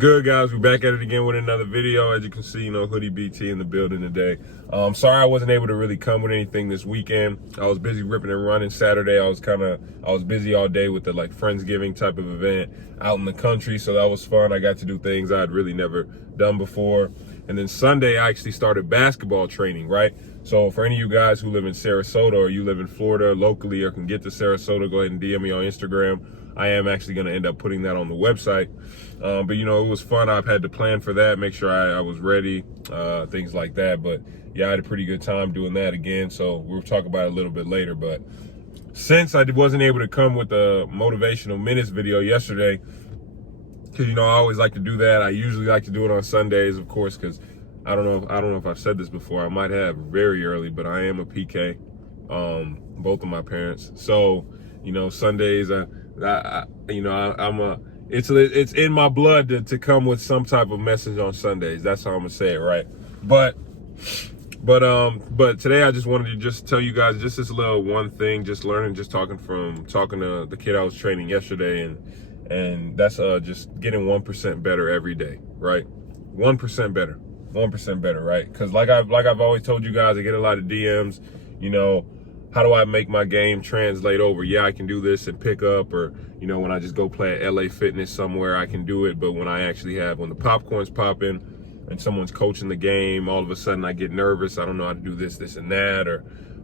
good, guys? We're back at it again with another video. As you can see, Hoodie BT in the building today. Sorry I wasn't able to really come with anything this weekend. I was busy ripping and running Saturday. I was busy all day with the Friendsgiving type of event out in the country, so that was fun. I got to do things I had really never done before. And then Sunday, I actually started basketball training, right? So for any of you guys who live in Sarasota or you live in Florida locally or can get to Sarasota, go ahead and DM me on Instagram. I am actually going to end up putting that on the website. But it was fun. I've had to plan for that, make sure I was ready, things like that. But yeah, I had a pretty good time doing that again. So we'll talk about it a little bit later. But since I wasn't able to come with the motivational minutes video yesterday, because I always like to do that. I usually like to do it on Sundays, of course, because I don't know if I've said this before. I might have very early, but I am a PK, both of my parents. So Sundays, it's in my blood to come with some type of message on Sundays. That's how I'm gonna say it, right? But today I just wanted to just tell you guys just this little one thing, just learning, just talking to the kid I was training yesterday, and that's just getting 1% better every day, right? 1% better, right? Because like I've always told you guys, I get a lot of DMs, how do I make my game translate over? Yeah, I can do this and pick up, or when I just go play at LA Fitness somewhere, I can do it. But when the popcorn's popping and someone's coaching the game, all of a sudden I get nervous. I don't know how to do this and that,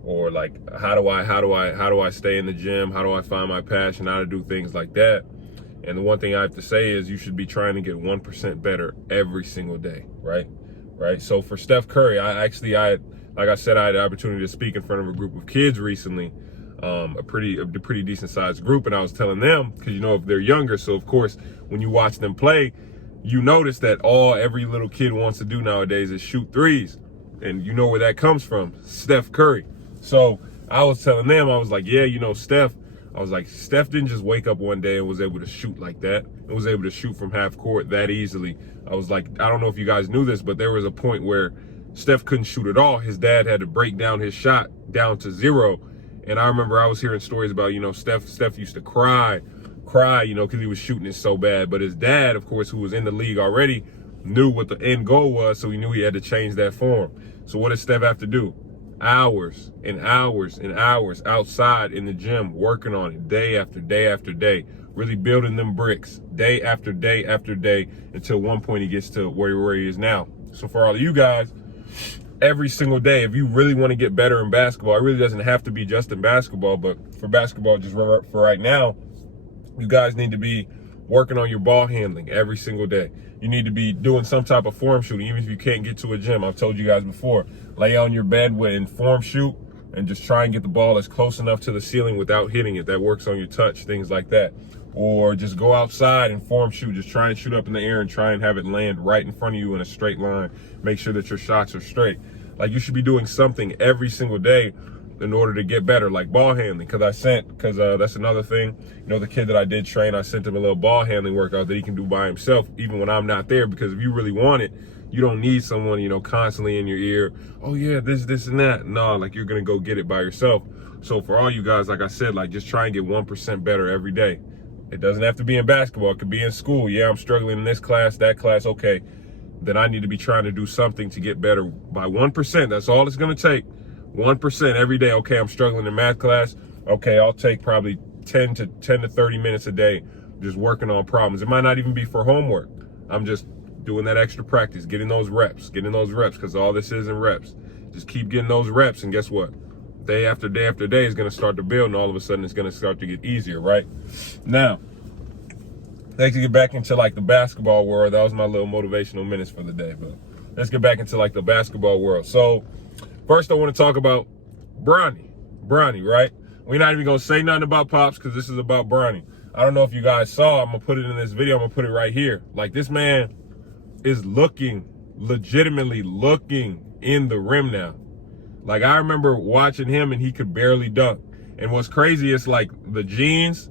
or like how do I stay in the gym? How do I find my passion? How to do things like that? And the one thing I have to say is you should be trying to get 1% better every single day, right? Right. So for Steph Curry, like I said, I had the opportunity to speak in front of a group of kids recently, a pretty decent sized group. And I was telling them, because if they're younger, so of course, when you watch them play, you notice that every little kid wants to do nowadays is shoot threes. And you know where that comes from, Steph Curry. So I was telling them, I was like, yeah, Steph didn't just wake up one day and was able to shoot like that. And was able to shoot from half court that easily. I was like, I don't know if you guys knew this, but there was a point where Steph couldn't shoot at all. His dad had to break down his shot down to 0. And I remember I was hearing stories about, Steph used to cry, because he was shooting it so bad. But his dad, of course, who was in the league already, knew what the end goal was, so he knew he had to change that form. So what did Steph have to do? Hours and hours and hours outside in the gym, working on it day after day after day, really building them bricks day after day after day, until one point he gets to where he is now. So for all of you guys, every single day, if you really want to get better in basketball, it really doesn't have to be just in basketball, but for basketball, just for right now, you guys need to be working on your ball handling every single day. You need to be doing some type of form shooting, even if you can't get to a gym. I've told you guys before, lay on your bed and form shoot and just try and get the ball as close enough to the ceiling without hitting it. That works on your touch, things like that. Or just go outside and form shoot. Just try and shoot up in the air and try and have it land right in front of you in a straight line. Make sure that your shots are straight. Like, you should be doing something every single day in order to get better, like ball handling. Because that's another thing. The kid that I did train, I sent him a little ball handling workout that he can do by himself, even when I'm not there. Because if you really want it, you don't need someone, constantly in your ear. Oh yeah, this and that. No, you're gonna go get it by yourself. So for all you guys, like I said, just try and get 1% better every day. It doesn't have to be in basketball. It could be in school. Yeah, I'm struggling in this class, that class. Okay, then I need to be trying to do something to get better by 1%. That's all it's going to take. 1% every day. Okay, I'm struggling in math class. Okay, I'll take probably 10 to 30 minutes a day just working on problems. It might not even be for homework. I'm just doing that extra practice, getting those reps, because all this is in reps. Just keep getting those reps, and guess what? Day after day after day is going to start to build, and all of a sudden it's going to start to get easier, right? Now, let's get back into the basketball world. That was my little motivational minutes for the day, but let's get back into the basketball world. So first I want to talk about Bronny, right? We're not even going to say nothing about Pops because this is about Bronny. I don't know if you guys saw, I'm going to put it in this video. I'm going to put it right here. This man is legitimately looking in the rim now. I remember watching him and he could barely dunk. And what's crazy is the jeans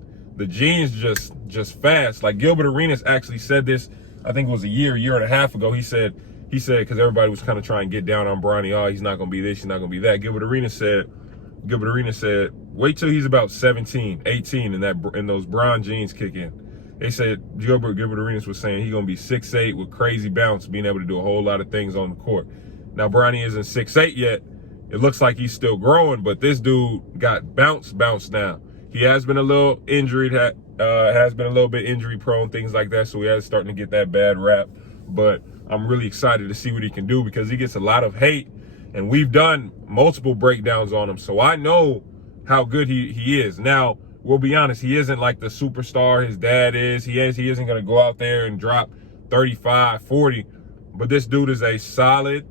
just fast. Gilbert Arenas actually said this, I think it was a year and a half ago. He said, because everybody was kind of trying to get down on Bronny. Oh, he's not going to be this, he's not going to be that. Gilbert Arenas said, wait till he's about 17, 18 and those brown jeans kick in. they said Gilbert Arenas was saying he's going to be 6'8" with crazy bounce, being able to do a whole lot of things on the court. Now, Bronny isn't 6'8" yet. It looks like he's still growing, but this dude got bounce now. He has been a little injured, has been a little bit injury prone, things like that, so he is starting to get that bad rap. But I'm really excited to see what he can do because he gets a lot of hate, and we've done multiple breakdowns on him, so I know how good he is. Now, we'll be honest, he isn't like the superstar his dad is. He isn't going to go out there and drop 35, 40, but this dude is a solid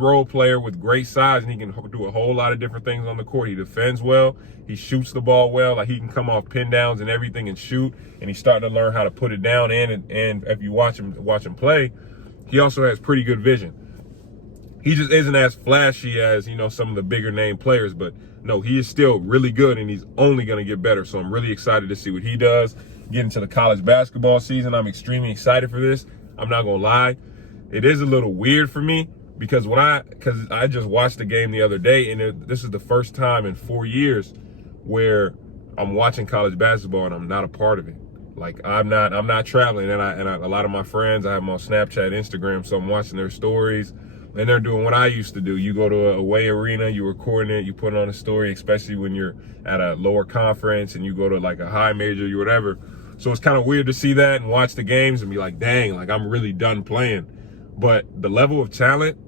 role player with great size, and he can do a whole lot of different things on the court. He defends well. He shoots the ball well. Like, he can come off pin downs and everything and shoot, and he's starting to learn how to put it down. And if you watch him play, he also has pretty good vision. He just isn't as flashy as, you know, some of the bigger name players, but no, he is still really good, and he's only going to get better. So I'm really excited to see what he does. Getting to the college basketball season, I'm extremely excited for this. I'm not going to lie. It is a little weird for me because I just watched the game the other day, and this is the first time in 4 years where I'm watching college basketball and I'm not a part of it. Like, I'm not traveling, and a lot of my friends, I have them on Snapchat, Instagram, so I'm watching their stories, and they're doing what I used to do. You go to a away arena, you recording it, you put it on a story, especially when you're at a lower conference and you go to like a high major or whatever. So it's kind of weird to see that and watch the games and be like, dang, like, I'm really done playing. But the level of talent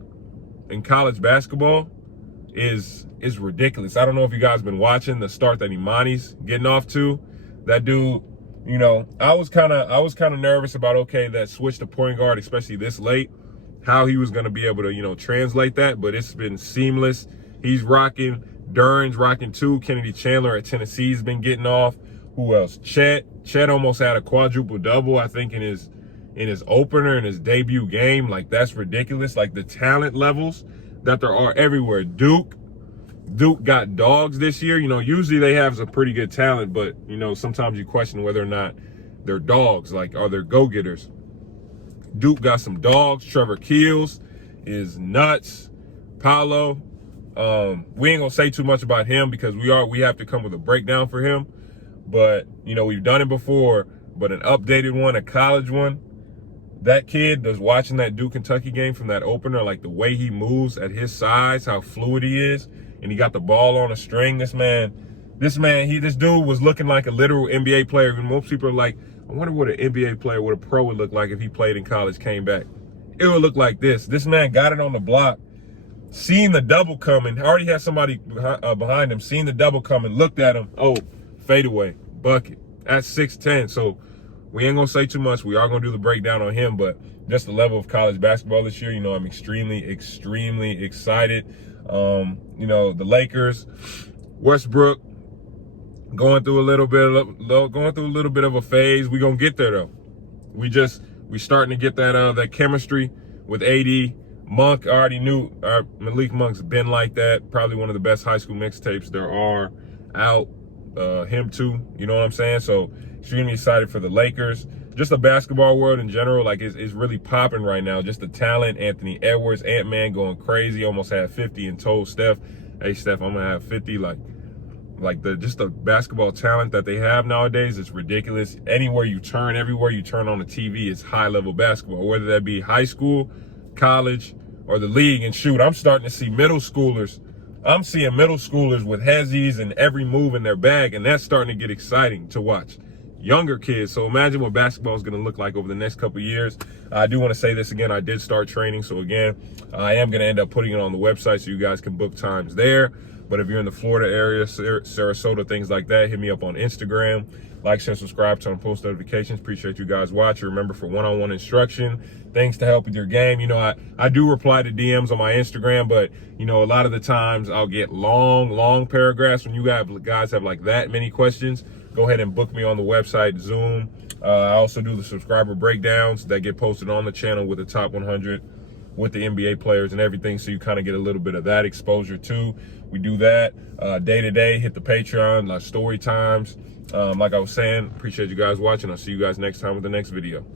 in college basketball is ridiculous. I don't know if you guys been watching the start that Imani's getting off to. That dude, you know, I was kind of nervous about, okay, that switch to point guard, especially this late, how he was going to be able to, you know, translate that, but it's been seamless. He's rocking. Duran's rocking too. Kennedy Chandler at Tennessee's been getting off. Who else? Chet almost had a quadruple double, I think, in his opener, in his debut game. Like, that's ridiculous. Like, the talent levels that there are everywhere. Duke got dogs this year. You know, usually they have some pretty good talent, but, you know, sometimes you question whether or not they're dogs. Like, are they go-getters? Duke got some dogs. Trevor Keels is nuts. Paolo, we ain't gonna say too much about him because we have to come with a breakdown for him. But, you know, we've done it before, but an updated one, a college one. That kid was watching that Duke Kentucky game from that opener, like the way he moves at his size, how fluid he is, and he got the ball on a string. This dude was looking like a literal NBA player. And most people are like, I wonder what an NBA player, what a pro would look like if he played in college, came back. It would look like this. This man got it on the block, seen the double coming, already had somebody behind him, seen the double coming, looked at him, oh, fadeaway, bucket, at 6'10". So we ain't gonna say too much. We are gonna do the breakdown on him, but just the level of college basketball this year, you know, I'm extremely excited. You know, the Lakers, Westbrook, going through a little bit of a phase. We gonna get there though. We starting to get that chemistry with AD. Monk, I already knew Malik Monk's been like that. Probably one of the best high school mixtapes there are out. Him too, you know what I'm saying? So extremely excited for the Lakers. Just the basketball world in general, like, it's really popping right now. Just the talent. Anthony Edwards, Ant-Man going crazy, almost had 50 and told Steph, hey Steph, I'm gonna have 50. Like the basketball talent that they have nowadays is ridiculous. Everywhere you turn on the TV, it's high level basketball, whether that be high school, college, or the league. And shoot, I'm starting to see middle schoolers. I'm seeing middle schoolers with hezzies and every move in their bag, and that's starting to get exciting to watch. Younger kids. So imagine what basketball is going to look like over the next couple of years. I do want to say this again. I did start training. So again, I am going to end up putting it on the website so you guys can book times there. But if you're in the Florida area, Sarasota, things like that, hit me up on Instagram. Like, share, subscribe, turn on post notifications. Appreciate you guys watching. Remember, for one-on-one instruction, things to help with your game. You know, I do reply to DMs on my Instagram, but, you know, a lot of the times I'll get long paragraphs. When you guys have like that many questions, go ahead and book me on the website, Zoom. I also do the subscriber breakdowns that get posted on the channel with the top 100 with the NBA players and everything, so you kind of get a little bit of that exposure too. We do that day to day. Hit the Patreon, like story times. Like I was saying, appreciate you guys watching. I'll see you guys next time with the next video.